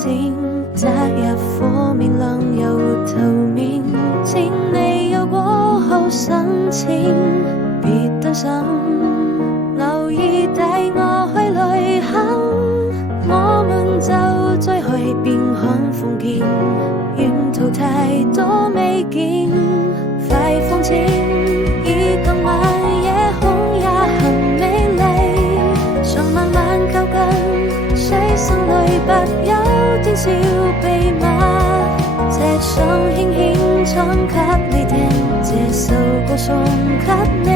靜，擇日火面亮又頭面，請你有過後申請，別擔心，留意帶我去旅行，我們就再去邊看風景，沿途太多美景，快放晴，以今晚夜空也很美麗，想慢慢靠近，水聲裏不有點小秘密，這想輕輕唱給你聽，這首歌送給你，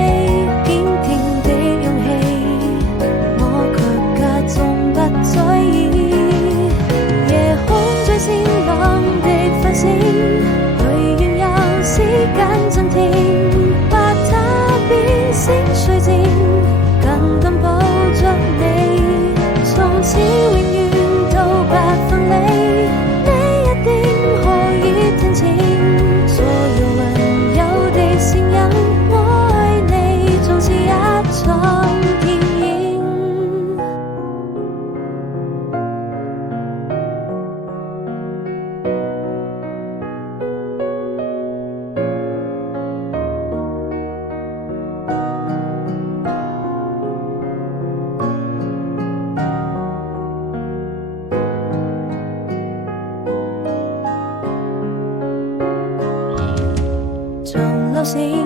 堅定的勇氣，我卻假裝不在意，夜空最閃亮的繁星，許願讓時間暫停，把它變成水晶，緊緊抱着你，從此永遠都不分離，你一定可以聽清所有溫柔的聲音，我愛你總是一場電影。像流星，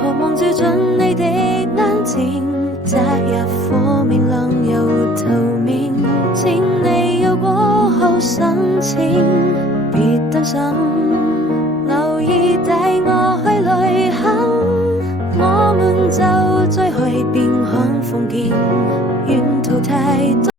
渴望照進你的眼睛，擇日火面亮又頭面，請你有過後申請，別擔心，留意帶我去旅行，我們就再去邊看風景，沿途太多